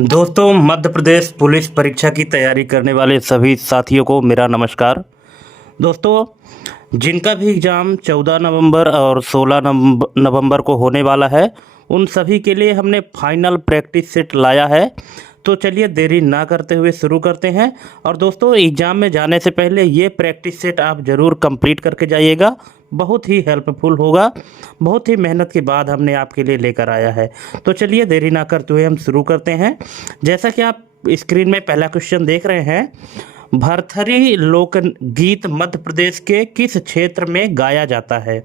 दोस्तों, मध्य प्रदेश पुलिस परीक्षा की तैयारी करने वाले सभी साथियों को मेरा नमस्कार। दोस्तों, जिनका भी एग्ज़ाम 14 नवंबर और 16 नवंबर को होने वाला है, उन सभी के लिए हमने फाइनल प्रैक्टिस सेट लाया है। तो चलिए देरी ना करते हुए शुरू करते हैं। और दोस्तों, एग्ज़ाम में जाने से पहले ये प्रैक्टिस सेट आप ज़रूर कंप्लीट करके जाइएगा, बहुत ही हेल्पफुल होगा। बहुत ही मेहनत के बाद हमने आपके लिए लेकर आया है। तो चलिए देरी ना करते हुए हम शुरू करते हैं। जैसा कि आप स्क्रीन में पहला क्वेश्चन देख रहे हैं, भरथरी लोक गीत मध्य प्रदेश के किस क्षेत्र में गाया जाता है?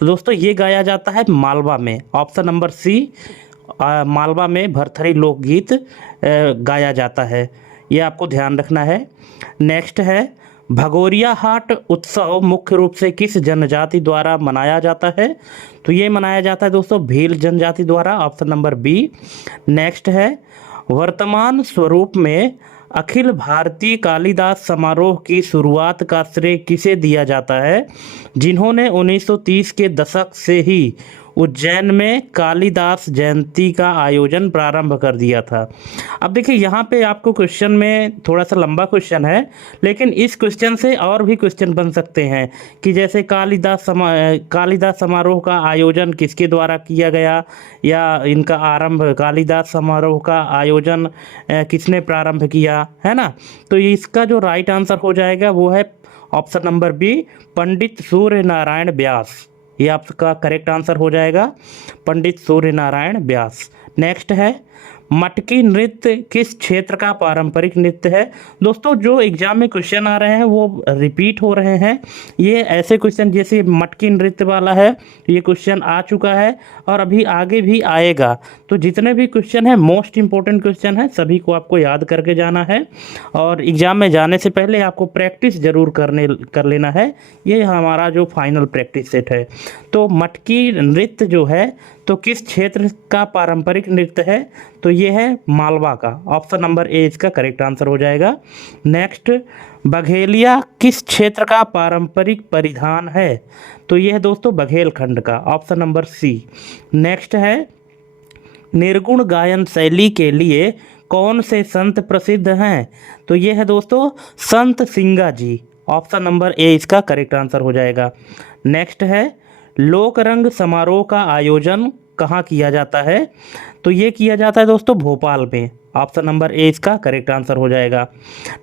तो दोस्तों, ये गाया जाता है मालवा में। ऑप्शन नंबर सी, मालवा में भरथरी लोकगीत गाया जाता है। ये आपको ध्यान रखना है। नेक्स्ट है, भगोरिया हाट उत्सव मुख्य रूप से किस जनजाति द्वारा मनाया जाता है? तो ये मनाया जाता है दोस्तों भील जनजाति द्वारा। Option number B. नेक्स्ट है, वर्तमान स्वरूप में अखिल भारतीय कालिदास समारोह की शुरुआत का श्रेय किसे दिया जाता है, जिन्होंने 1930 के दशक से ही उज्जैन में कालिदास जयंती का आयोजन प्रारंभ कर दिया था। अब देखिए, यहाँ पे आपको क्वेश्चन में थोड़ा सा लंबा क्वेश्चन है, लेकिन इस क्वेश्चन से और भी क्वेश्चन बन सकते हैं कि जैसे कालिदास समारोह का आयोजन किसके द्वारा किया गया, या इनका आरंभ कालिदास समारोह का आयोजन किसने प्रारंभ किया, है ना। तो इसका जो राइट आंसर हो जाएगा वो है ऑप्शन नंबर बी, पंडित सूर्य नारायण व्यास। ये आपका करेक्ट आंसर हो जाएगा, पंडित सूर्य नारायण व्यास। नेक्स्ट है, मटकी नृत्य किस क्षेत्र का पारंपरिक नृत्य है? दोस्तों, जो एग्जाम में क्वेश्चन आ रहे हैं वो रिपीट हो रहे हैं। ये ऐसे क्वेश्चन जैसे मटकी नृत्य वाला है, ये क्वेश्चन आ चुका है और अभी आगे भी आएगा। तो जितने भी क्वेश्चन हैं मोस्ट इंपॉर्टेंट क्वेश्चन है, सभी को आपको याद करके जाना है और एग्ज़ाम में जाने से पहले आपको प्रैक्टिस ज़रूर कर लेना है। ये हमारा जो फाइनल प्रैक्टिस सेट है। तो मटकी नृत्य जो है तो किस क्षेत्र का पारंपरिक नृत्य है? तो ये है मालवा का। ऑप्शन नंबर ए इसका करेक्ट आंसर हो जाएगा। नेक्स्ट, बघेलिया किस क्षेत्र का पारंपरिक परिधान है? तो ये है दोस्तों बघेलखंड का। Option number C. नेक्स्ट है, निर्गुण गायन शैली के लिए कौन से संत प्रसिद्ध हैं? तो ये है दोस्तों संत सिंगा जी। ऑप्शन नंबर ए इसका करेक्ट आंसर हो जाएगा। नेक्स्ट है, लोकरंग समारोह का आयोजन कहाँ किया जाता है? तो ये किया जाता है दोस्तों भोपाल में। ऑप्शन नंबर ए इसका करेक्ट आंसर हो जाएगा।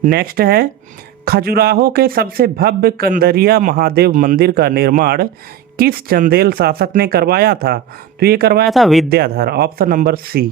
नेक्स्ट है, खजुराहो के सबसे भव्य कंदरिया महादेव मंदिर का निर्माण किस चंदेल शासक ने करवाया था? तो ये करवाया था Vidyadhar. Option number C.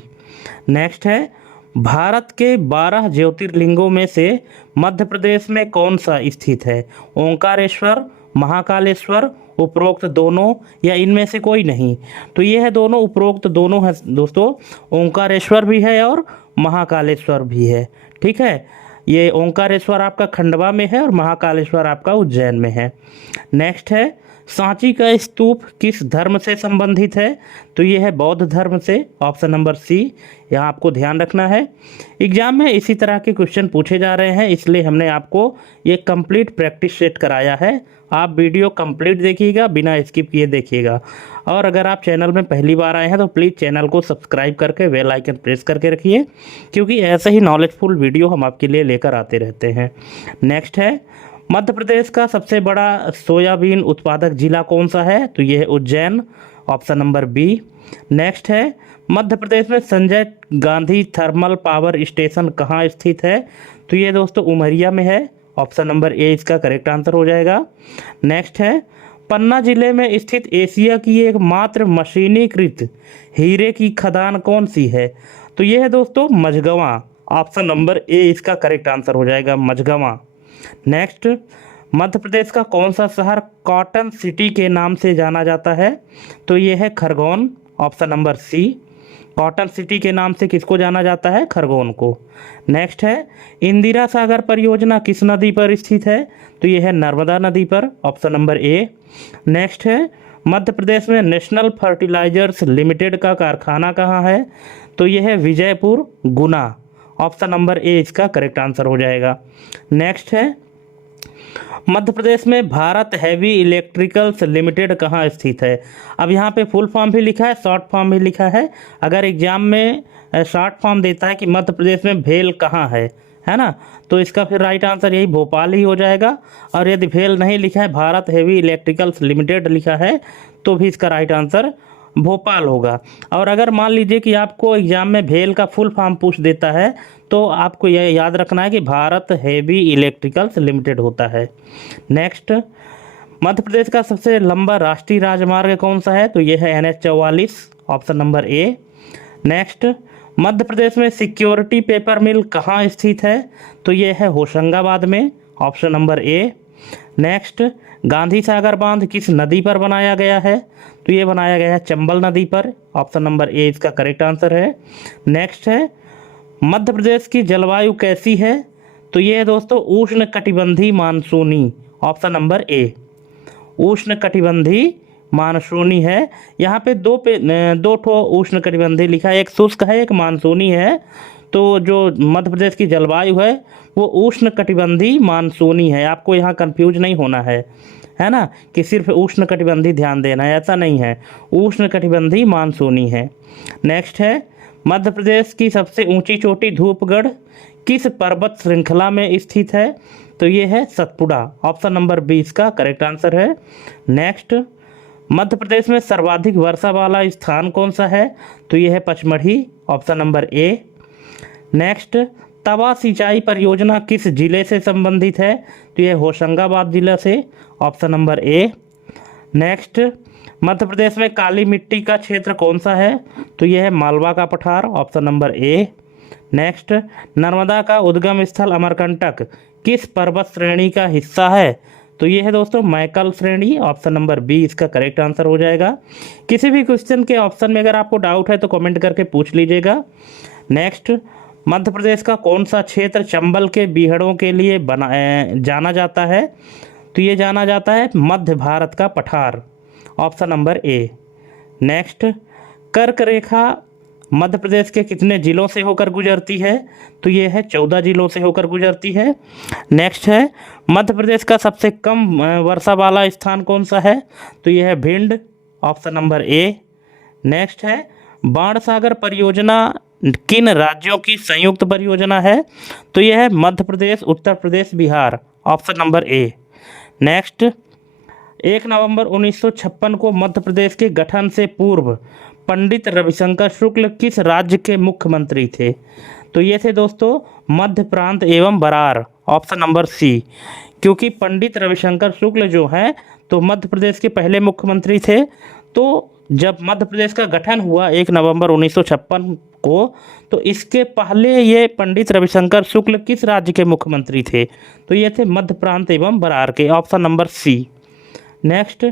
Next है, भारत के 12 ज्योतिर्लिंगों में से मध्य प्रदेश में कौन सा स्थित है? ओंकारेश्वर, महाकालेश्वर, उपरोक्त दोनों, या इनमें से कोई नहीं? तो ये है दोनों, उपरोक्त दोनों है दोस्तों। ओंकारेश्वर भी है और महाकालेश्वर भी है। ठीक है, ये ओंकारेश्वर आपका खंडवा में है और महाकालेश्वर आपका उज्जैन में है। नेक्स्ट है, सांची का स्तूप किस धर्म से संबंधित है? तो ये है बौद्ध धर्म से। Option number C. यहाँ आपको ध्यान रखना है, एग्जाम में इसी तरह के क्वेश्चन पूछे जा रहे हैं, इसलिए हमने आपको ये कंप्लीट प्रैक्टिस सेट कराया है। आप वीडियो कंप्लीट देखिएगा, बिना स्किप किए देखिएगा। और अगर आप चैनल में पहली बार आए हैं तो प्लीज़ चैनल को सब्सक्राइब करके बेल आइकन प्रेस करके रखिए, क्योंकि ऐसे ही नॉलेजफुल वीडियो हम आपके लिए लेकर आते रहते हैं। नेक्स्ट है, मध्य प्रदेश का सबसे बड़ा सोयाबीन उत्पादक जिला कौन सा है? तो ये है Ujjain. Option number B. Next है, मध्य प्रदेश में Sanjay Gandhi thermal power station कहाँ स्थित है? तो ये दोस्तों उमरिया में है। ऑप्शन नंबर ए इसका करेक्ट आंसर हो जाएगा। नेक्स्ट है, पन्ना जिले में स्थित एशिया की एकमात्र मशीनीकृत हीरे की खदान कौन सी है? तो ये है दोस्तों मझगवां। ऑप्शन नंबर ए इसका करेक्ट आंसर हो जाएगा, मझगवां। नेक्स्ट, मध्य प्रदेश का कौन सा शहर कॉटन सिटी के नाम से जाना जाता है? तो ये है Khargone. Option number C. Cotton city के नाम से किसको जाना जाता है? खरगोन को। नेक्स्ट है, इंदिरा सागर परियोजना किस नदी पर स्थित है? तो ये है नर्मदा नदी पर। Option number A. नेक्स्ट है, मध्य प्रदेश में नेशनल फर्टिलाइजर्स लिमिटेड का कारखाना कहाँ है? तो ये है विजयपुर, गुना। ऑप्शन नंबर ए इसका करेक्ट आंसर हो जाएगा। नेक्स्ट है, मध्य प्रदेश में भारत हैवी इलेक्ट्रिकल्स लिमिटेड कहाँ स्थित है? अब यहाँ पे फुल फॉर्म भी लिखा है, शॉर्ट फॉर्म भी लिखा है। अगर एग्जाम में शॉर्ट फॉर्म देता है कि मध्य प्रदेश में भेल कहाँ है ना। तो इसका फिर राइट आंसर यही भोपाल ही हो जाएगा। और यदि भेल नहीं लिखा है, भारत हेवी इलेक्ट्रिकल्स लिमिटेड लिखा है, तो भी इसका राइट आंसर भोपाल होगा। और अगर मान लीजिए कि आपको एग्जाम में भेल का फुल फॉर्म पूछ देता है, तो आपको यह याद रखना है कि भारत हेवी इलेक्ट्रिकल्स लिमिटेड होता है। नेक्स्ट, मध्य प्रदेश का सबसे लंबा राष्ट्रीय राजमार्ग कौन सा है? तो यह है NH 44, option number A. Next, Madhya Pradesh में सिक्योरिटी पेपर मिल कहाँ स्थित है? तो यह है होशंगाबाद में, option number A. Next, Gandhi Sagar बांध किस नदी पर बनाया गया है? तो ये बनाया गया है चंबल नदी पर, ऑप्शन नंबर ए इसका करेक्ट आंसर है। नेक्स्ट है, मध्य प्रदेश की जलवायु कैसी है? तो ये है दोस्तों उष्ण कटिबंधीय मानसूनी, ऑप्शन नंबर ए। उष्ण कटिबंधीय मानसूनी है। यहाँ पे दो ठो उष्ण कटिबंधीय लिखा है, एक शुष्क है एक मानसूनी है। तो जो मध्य प्रदेश की जलवायु है वो उष्ण कटिबंधीय मानसूनी है। आपको यहाँ कंफ्यूज नहीं होना है ना, कि सिर्फ उष्ण कटिबंधीय ध्यान देना है, ऐसा नहीं है, उष्ण कटिबंधीय मानसूनी है। नेक्स्ट है, मध्य प्रदेश की सबसे ऊंची चोटी धूपगढ़ किस पर्वत श्रृंखला में स्थित है? तो ये है सतपुड़ा, ऑप्शन नंबर बी इसका करेक्ट आंसर है। नेक्स्ट, मध्य प्रदेश में सर्वाधिक वर्षा वाला स्थान कौन सा है? तो ये है Pachmarhi, option number A. Next, Tawa सिंचाई परियोजना किस जिले से संबंधित है? तो यह होशंगाबाद जिला से, option number A. Next, Madhya Pradesh में काली मिट्टी का क्षेत्र कौन सा है? तो यह है मालवा का पठार, option number A. Next, Narmada का उद्गम स्थल अमरकंटक किस पर्वत श्रेणी का हिस्सा है? तो ये है दोस्तों मैकल श्रेणी, ऑप्शन नंबर बी इसका करेक्ट आंसर हो जाएगा। किसी भी क्वेश्चन के ऑप्शन में अगर आपको डाउट है तो कमेंट करके पूछ लीजिएगा। नेक्स्ट, मध्य प्रदेश का कौन सा क्षेत्र चंबल के बीहड़ों के लिए जाना जाता है? तो ये जाना जाता है मध्य भारत का पठार, ऑप्शन नंबर ए। नेक्स्ट, कर्क रेखा मध्य प्रदेश के कितने जिलों से होकर गुजरती है? तो ये है 14 जिलों से होकर गुजरती है। नेक्स्ट है, मध्य प्रदेश का सबसे कम वर्षा वाला स्थान कौन सा है? तो ये है Bhind, option number A. Next है, बाणसागर परियोजना किन राज्यों की संयुक्त परियोजना है? तो यह है Madhya Pradesh, Uttar Pradesh, Bihar, option number A. Next, 1 नवंबर 1956 को मध्य प्रदेश के गठन से पूर्व पंडित रविशंकर शुक्ल किस राज्य के मुख्यमंत्री थे? तो ये थे दोस्तों मध्य प्रांत एवं बरार, ऑप्शन नंबर सी। क्योंकि पंडित रविशंकर शुक्ल जो हैं तो मध्य प्रदेश के पहले मुख्यमंत्री थे। तो जब मध्य प्रदेश का गठन हुआ 1 नवंबर 1956 को, तो इसके पहले ये पंडित रविशंकर शुक्ल किस राज्य के मुख्यमंत्री थे? तो ये थे मध्य प्रांत एवं बरार के, option number C. Next,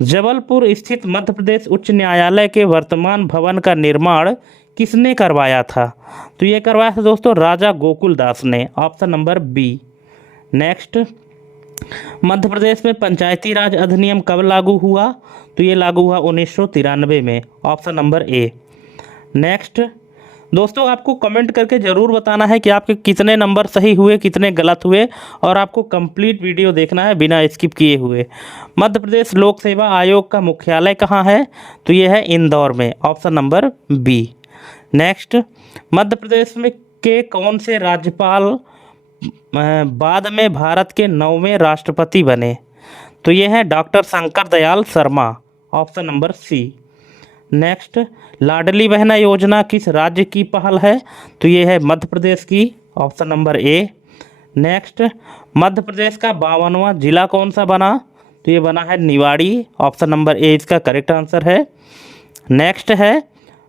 Jabalpur स्थित मध्य प्रदेश उच्च न्यायालय के वर्तमान भवन का निर्माण किसने करवाया था? तो ये करवाया था दोस्तों राजा गोकुल दास ने, option number B. Next, Madhya Pradesh में पंचायती राज अधिनियम कब लागू हुआ? तो ये लागू हुआ 1993 में, ऑप्शन नंबर ए। नेक्स्ट, दोस्तों आपको कमेंट करके ज़रूर बताना है कि आपके कितने नंबर सही हुए, कितने गलत हुए, और आपको कंप्लीट वीडियो देखना है बिना स्किप किए हुए। मध्य प्रदेश लोक सेवा आयोग का मुख्यालय कहाँ है? तो ये है इंदौर में, option number B. Next, Madhya Pradesh में के कौन से राज्यपाल बाद में भारत के 9वें राष्ट्रपति बने? तो ये है doctor Shankar Dayal Sharma, option number C. Next, Ladli Behna Yojana किस राज्य की पहल है? तो ये है मध्य प्रदेश की, option number A. Next, Madhya प्रदेश का 52वां जिला कौन सा बना? तो ये बना है निवाड़ी, ऑप्शन नंबर ए इसका करेक्ट आंसर है। नेक्स्ट है,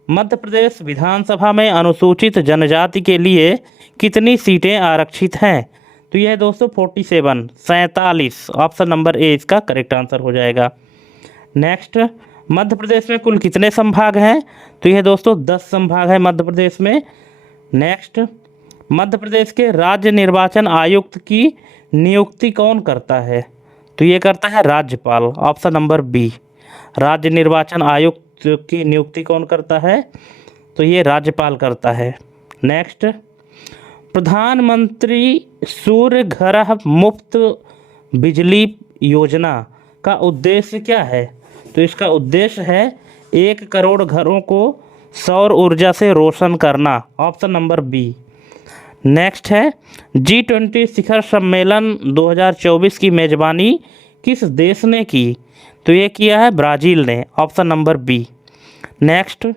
मध्य प्रदेश विधानसभा में अनुसूचित जनजाति के लिए कितनी सीटें आरक्षित हैं? तो यह है दोस्तों 47, ऑप्शन नंबर ए इसका करेक्ट आंसर हो जाएगा। नेक्स्ट, मध्य प्रदेश में कुल कितने संभाग हैं? तो यह दोस्तों 10 संभाग है मध्य प्रदेश में। नेक्स्ट, मध्य प्रदेश के राज्य निर्वाचन आयुक्त की नियुक्ति कौन करता है? तो ये करता है राज्यपाल, ऑप्शन नंबर बी। राज्य निर्वाचन आयुक्त की नियुक्ति कौन करता है? तो ये राज्यपाल करता है। नेक्स्ट, प्रधानमंत्री सूर्य घर मुफ्त बिजली योजना का उद्देश्य क्या है? तो इसका उद्देश्य है 1 करोड़ घरों को सौर ऊर्जा से रोशन करना, ऑप्शन नंबर बी। नेक्स्ट है G20 शिखर सम्मेलन 2024 की मेजबानी किस देश ने की? तो ये किया है ब्राज़ील ने, ऑप्शन नंबर बी। नेक्स्ट,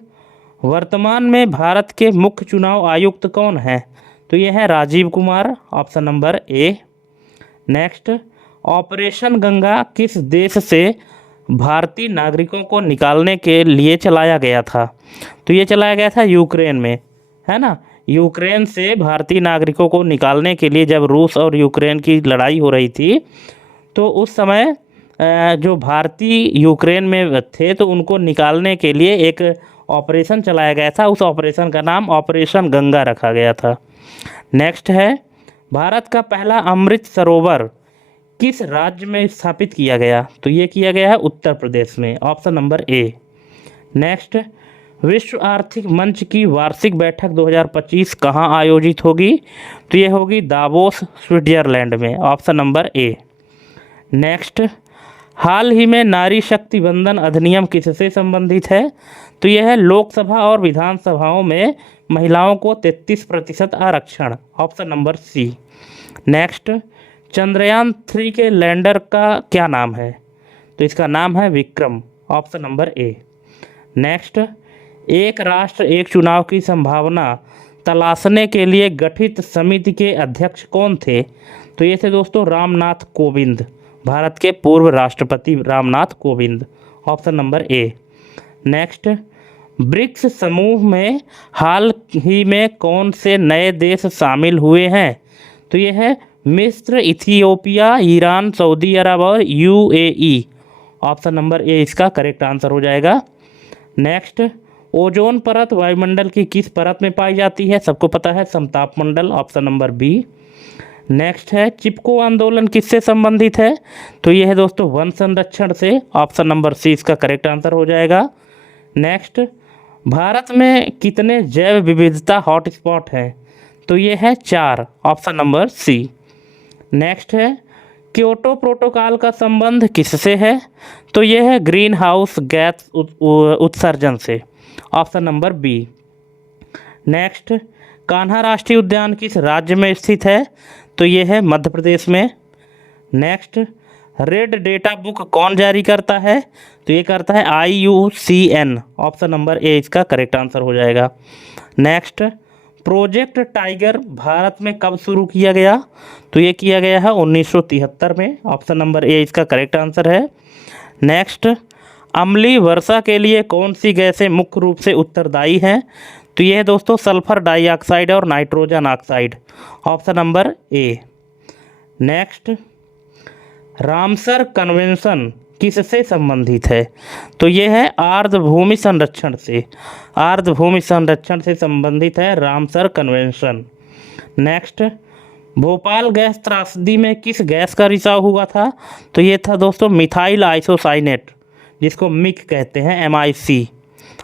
वर्तमान में भारत के मुख्य चुनाव आयुक्त कौन हैं? तो ये है Rajiv Kumar, option number A. Next, operation Ganga किस देश से भारतीय नागरिकों को निकालने के लिए चलाया गया था? तो ये चलाया गया था यूक्रेन में, है ना। यूक्रेन से भारतीय नागरिकों को निकालने के लिए जब रूस और यूक्रेन की लड़ाई हो रही थी, तो उस समय जो भारतीय यूक्रेन में थे तो उनको निकालने के लिए एक ऑपरेशन चलाया गया था। उस ऑपरेशन का नाम ऑपरेशन गंगा रखा गया था। नेक्स्ट है, भारत का पहला अमृत सरोवर किस राज्य में स्थापित किया गया? तो ये किया गया है उत्तर प्रदेश में, ऑप्शन नंबर ए। नेक्स्ट, विश्व आर्थिक मंच की वार्षिक बैठक 2025 कहाँ आयोजित होगी? तो ये होगी दावोस, स्विट्जरलैंड में, ऑप्शन नंबर ए। नेक्स्ट, हाल ही में नारी शक्ति वंदन अधिनियम किससे संबंधित है? तो यह है लोकसभा और विधानसभाओं में महिलाओं को 33% आरक्षण, option number C. Next, Chandrayaan 3 के लैंडर का क्या नाम है? तो इसका नाम है Vikram, option number A. Next, एक राष्ट्र एक चुनाव की संभावना तलाशने के लिए गठित समिति के अध्यक्ष कौन थे? तो ये थे दोस्तों रामनाथ कोविंद, भारत के पूर्व राष्ट्रपति Ramnath Kovind, option number A. Next, BRICS समूह में हाल ही में कौन से नए देश शामिल हुए हैं? तो ये है मिस्र, इथियोपिया, ईरान, सऊदी अरब और यूएई, ऑप्शन नंबर ए इसका करेक्ट आंसर हो जाएगा। नेक्स्ट, ओजोन परत वायुमंडल की किस परत में पाई जाती है? सबको पता है समताप मंडल, ऑप्शन नंबर बी। नेक्स्ट है, चिपको आंदोलन किससे संबंधित है? तो यह है दोस्तों वन संरक्षण से, ऑप्शन नंबर सी इसका करेक्ट आंसर हो जाएगा। नेक्स्ट, भारत में कितने जैव विविधता हॉटस्पॉट हैं? तो ये है 4, ऑप्शन नंबर सी। नेक्स्ट है, क्योटो प्रोटोकॉल का संबंध किससे है? तो यह है ग्रीन हाउस गैस उत्सर्जन से, option number B. Next, Kanha राष्ट्रीय उद्यान किस राज्य में स्थित है? तो ये है मध्य प्रदेश में। नेक्स्ट, रेड डेटा बुक कौन जारी करता है? तो ये करता है IUCN, ऑप्शन नंबर ए इसका करेक्ट आंसर हो जाएगा। नेक्स्ट, प्रोजेक्ट टाइगर भारत में कब शुरू किया गया? तो ये किया गया है 1973 में, ऑप्शन नंबर ए इसका करेक्ट आंसर है। नेक्स्ट, अम्लीय वर्षा के लिए कौन सी गैसें मुख्य रूप से उत्तरदायी हैं? तो ये है दोस्तों सल्फर डाइऑक्साइड और nitrogen oxide, option number A. Next, Ramsar convention किससे संबंधित है? तो ये है आर्द्रभूमि संरक्षण से, आर्द्रभूमि संरक्षण से संबंधित है Ramsar convention. Next, Bhopal gas त्रासदी में किस गैस का रिसाव हुआ था? तो ये था दोस्तों मिथाइल आइसोसाइनेट, जिसको मिक कहते हैं, MIC,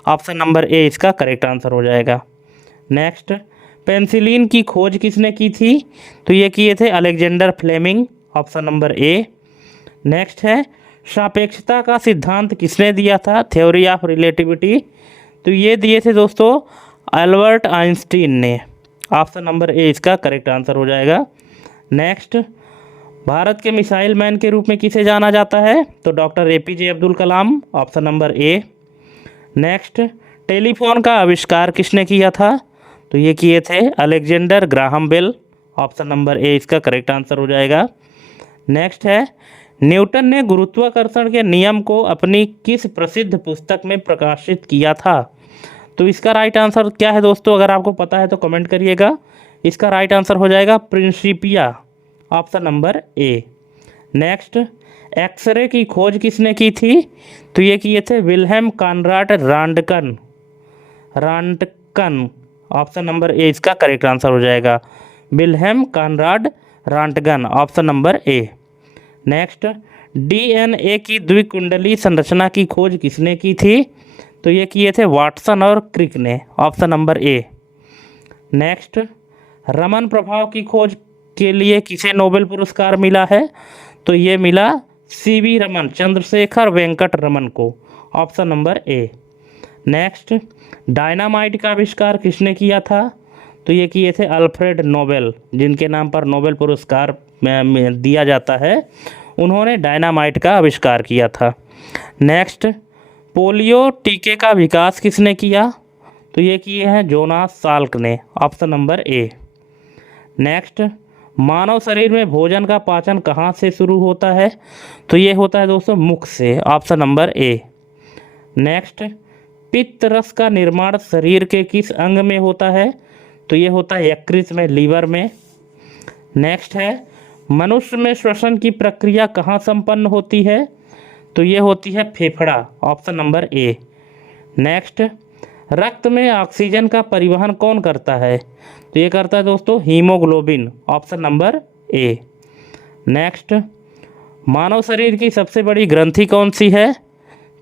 ऑप्शन नंबर ए इसका करेक्ट आंसर हो जाएगा। नेक्स्ट, पेंसिलिन की खोज किसने की थी? तो ये किए थे Alexander Fleming, option number A. Next है, सापेक्षता का सिद्धांत किसने दिया था? थ्योरी ऑफ रिलेटिविटी, तो ये दिए थे दोस्तों अल्बर्ट आइंस्टीन ने, ऑप्शन नंबर ए इसका करेक्ट आंसर हो जाएगा। नेक्स्ट, भारत के मिसाइल मैन के रूप में किसे जाना जाता है? तो doctor APJ Abdul Kalam, option number A. Next, telephone का आविष्कार किसने किया था? तो ये किए थे Alexander Graham Bell, option number A इसका करेक्ट आंसर हो जाएगा। नेक्स्ट है, न्यूटन ने गुरुत्वाकर्षण के नियम को अपनी किस प्रसिद्ध पुस्तक में प्रकाशित किया था? तो इसका राइट आंसर क्या है दोस्तों? अगर आपको पता है तो कमेंट करिएगा। इसका राइट आंसर हो जाएगा Principia, option number A. Next, x ray की खोज किसने की थी? तो ये किए थे Wilhelm Conrad Rontgen, option number A इसका करेक्ट आंसर हो जाएगा। Wilhelm Conrad Rontgen, option number A. Next, DNA की द्विकुंडली संरचना की खोज किसने की थी? तो ये किए थे वाटसन और क्रिक ने, option number A. Next, Raman प्रभाव की खोज के लिए किसे नोबेल पुरस्कार मिला है? तो ये मिला CV रमन, चंद्रशेखर वेंकट रमन को, option number A. Next, dynamite का आविष्कार किसने किया था? तो ये किए थे अल्फ्रेड नोबेल, जिनके नाम पर नोबेल पुरस्कार दिया जाता है, उन्होंने डायनामाइट का आविष्कार किया था। नेक्स्ट, पोलियो टीके का विकास किसने किया? तो ये किए हैं जोनास साल्क ने, ऑप्शन नंबर ए। नेक्स्ट, मानव शरीर में भोजन का पाचन कहाँ से शुरू होता है? तो ये होता है दोस्तों मुख से, ऑप्शन नंबर ए। नेक्स्ट, पित्त रस का निर्माण शरीर के किस अंग में होता है? तो ये होता है यकृत में, लीवर में। नेक्स्ट है, मनुष्य में श्वसन की प्रक्रिया कहाँ संपन्न होती है? तो ये होती है फेफड़ा, ऑप्शन नंबर ए। नेक्स्ट, रक्त में ऑक्सीजन का परिवहन कौन करता है? तो ये करता है दोस्तों haemoglobin, option number A. Next, मानव शरीर की सबसे बड़ी ग्रंथि कौन सी है?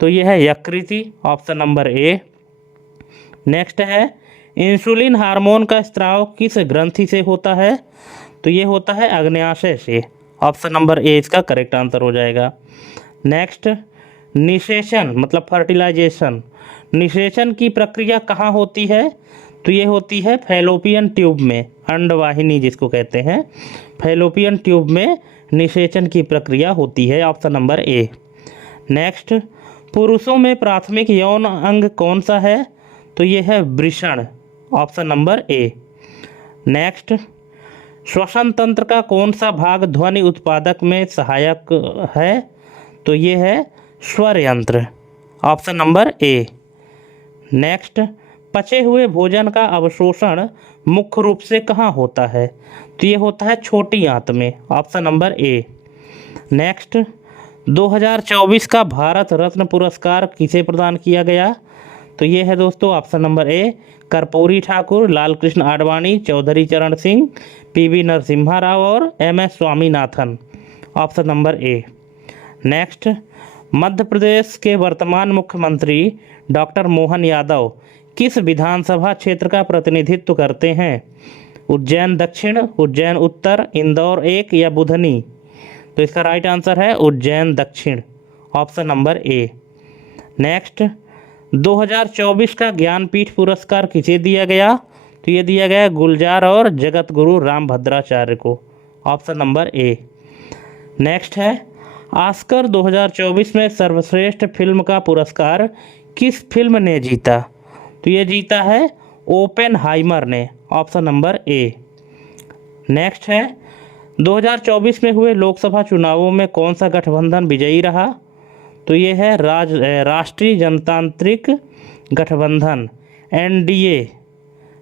तो ये है यकृति, ऑप्शन नंबर ए। नेक्स्ट है, इंसुलिन हार्मोन का स्त्राव किस ग्रंथि से होता है? तो ये होता है अग्न्याशय से, ऑप्शन नंबर ए इसका करेक्ट आंसर हो जाएगा। नेक्स्ट, निषेचन मतलब फर्टिलाइजेशन, निषेचन की प्रक्रिया कहाँ होती है? तो ये होती है फैलोपियन ट्यूब में, अंडवाहिनी जिसको कहते हैं, फैलोपियन ट्यूब में निषेचन की प्रक्रिया होती है, ऑप्शन नंबर ए। नेक्स्ट, पुरुषों में प्राथमिक यौन अंग कौन सा है? तो ये है वृषण, ऑप्शन नंबर ए। नेक्स्ट, श्वसन तंत्र का कौन सा भाग ध्वनि उत्पादक में सहायक है? तो ये है स्वर यंत्र, ऑप्शन नंबर ए। नेक्स्ट, पचे हुए भोजन का अवशोषण मुख्य रूप से कहाँ होता है? तो ये होता है छोटी आंत में, ऑप्शन नंबर ए। नेक्स्ट, 2024 का भारत रत्न पुरस्कार किसे प्रदान किया गया? तो ये है दोस्तों option number A, Karpoori Thakur, Lal Krishna Advani, Chaudhary Charan Singh, PV Narasimha Rao और MS Swaminathan, option number A. Next, Madhya Pradesh के वर्तमान मुख्यमंत्री डॉक्टर मोहन यादव किस विधानसभा क्षेत्र का प्रतिनिधित्व करते हैं? उज्जैन दक्षिण, उज्जैन उत्तर, इंदौर एक या बुधनी? तो इसका राइट आंसर है उज्जैन दक्षिण, ऑप्शन नंबर ए। नेक्स्ट, 2024 का ज्ञानपीठ पुरस्कार किसे दिया गया? तो ये दिया गया गुलजार और जगत गुरु रामभद्राचार्य को, ऑप्शन नंबर ए। नेक्स्ट है, ऑस्कर 2024 में सर्वश्रेष्ठ फिल्म का पुरस्कार किस फिल्म ने जीता? तो ये जीता है ओपेनहाइमर ने, ऑप्शन नंबर ए। नेक्स्ट है, 2024 में हुए लोकसभा चुनावों में कौन सा गठबंधन विजयी रहा? तो ये है राष्ट्रीय जनतांत्रिक गठबंधन, एनडीए,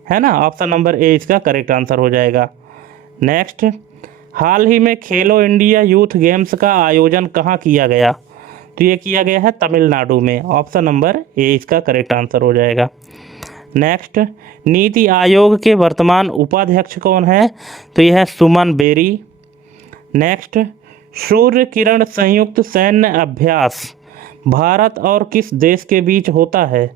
है ना, ऑप्शन नंबर ए इसका करेक्ट आंसर हो जाएगा। नेक्स्ट, हाल ही में खेलो इंडिया यूथ गेम्स का आयोजन कहाँ किया गया? तो ये किया गया है तमिलनाडु में, ऑप्शन नंबर ए इसका करेक्ट आंसर हो जाएगा। नेक्स्ट, नीति आयोग के वर्तमान उपाध्यक्ष कौन है? तो यह है सुमन बेरी। नेक्स्ट, सूर्य किरण संयुक्त सैन्य अभ्यास भारत और किस देश के बीच होता है?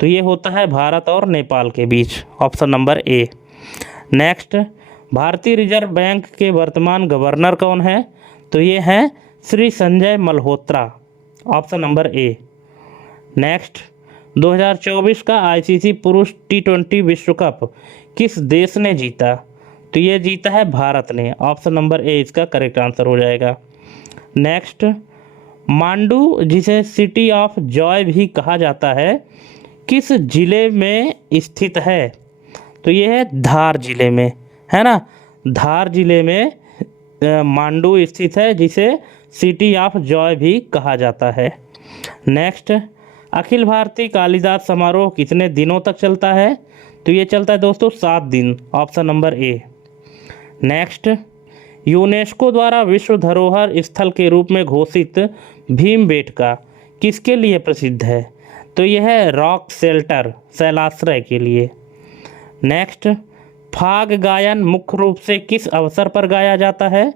तो ये होता है भारत और नेपाल के बीच, ऑप्शन नंबर ए। नेक्स्ट, भारतीय रिजर्व बैंक के वर्तमान गवर्नर कौन है? तो ये हैं Shri Sanjay Malhotra, option number A. Next, 2024 का आईसीसी पुरुष T20 विश्व कप किस देश ने जीता? तो ये जीता है भारत ने, ऑप्शन नंबर ए इसका करेक्ट आंसर हो जाएगा। नेक्स्ट, मांडू जिसे सिटी ऑफ जॉय भी कहा जाता है किस जिले में स्थित है? तो ये है धार जिले में, है ना, धार जिले में मांडू स्थित है, जिसे सिटी ऑफ जॉय भी कहा जाता है। नेक्स्ट, अखिल भारतीय कालिदास समारोह कितने दिनों तक चलता है? तो ये चलता है दोस्तों 7 दिन, option number A. Next, UNESCO द्वारा विश्व धरोहर स्थल के रूप में घोषित भीमबेटका किसके लिए प्रसिद्ध है? तो यह है रॉक शेल्टर, शैलाश्रय के लिए। नेक्स्ट, फाग गायन मुख्य रूप से किस अवसर पर गाया जाता है?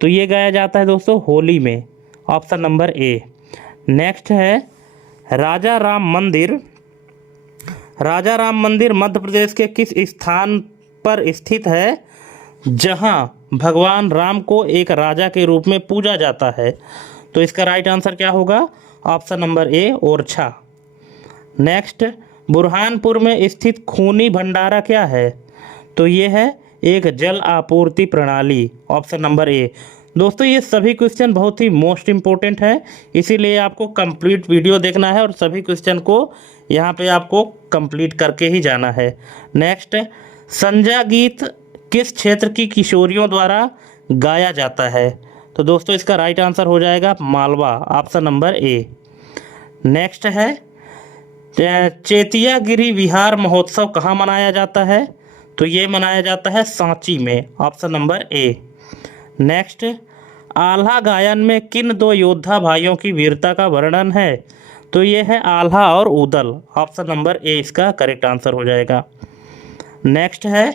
तो ये गाया जाता है दोस्तों होली में, ऑप्शन नंबर ए। नेक्स्ट है, राजा राम मंदिर मध्य प्रदेश के किस स्थान पर स्थित है जहां भगवान राम को एक राजा के रूप में पूजा जाता है? तो इसका राइट आंसर क्या होगा? ऑप्शन नंबर ए, ओरछा। नेक्स्ट, बुरहानपुर में स्थित खूनी भंडारा क्या है? तो ये है एक जल आपूर्ति प्रणाली, ऑप्शन नंबर ए। दोस्तों ये सभी क्वेश्चन बहुत ही मोस्ट इम्पोर्टेंट है, इसीलिए आपको कंप्लीट वीडियो देखना है और सभी क्वेश्चन को यहाँ पे आपको कंप्लीट करके ही जाना है। नेक्स्ट, संजा गीत किस क्षेत्र की किशोरियों द्वारा गाया जाता है? तो दोस्तों इसका राइट आंसर हो जाएगा Malwa, option number A. Next है, चेतियागिरी विहार महोत्सव कहाँ मनाया जाता है? तो ये मनाया जाता है सांची में, option number A. Next, Alha गायन में किन दो योद्धा भाइयों की वीरता का वर्णन है? तो ये है आल्हा और उदल, ऑप्शन नंबर ए इसका करेक्ट आंसर हो जाएगा। नेक्स्ट है,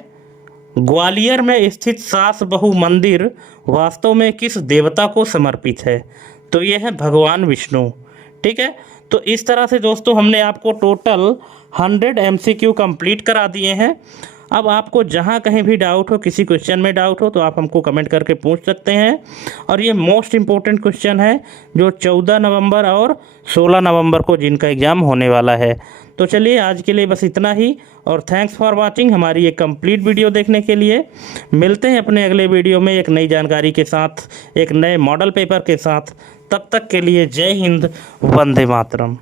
ग्वालियर में स्थित सास बहू मंदिर वास्तव में किस देवता को समर्पित है? तो ये है भगवान विष्णु। ठीक है, तो इस तरह से दोस्तों हमने आपको टोटल 100 MCQ कंप्लीट करा दिए हैं। अब आपको जहाँ कहीं भी डाउट हो, किसी क्वेश्चन में डाउट हो, तो आप हमको कमेंट करके पूछ सकते हैं। और ये मोस्ट इम्पोर्टेंट क्वेश्चन है जो 14 नवंबर और 16 नवंबर को जिनका एग्ज़ाम होने वाला है। तो चलिए आज के लिए बस इतना ही, और थैंक्स फॉर वाचिंग हमारी ये कंप्लीट वीडियो देखने के लिए। मिलते हैं अपने अगले वीडियो में एक नई जानकारी के साथ, एक नए मॉडल पेपर के साथ। तब तक के लिए जय हिंद, वंदे मातरम।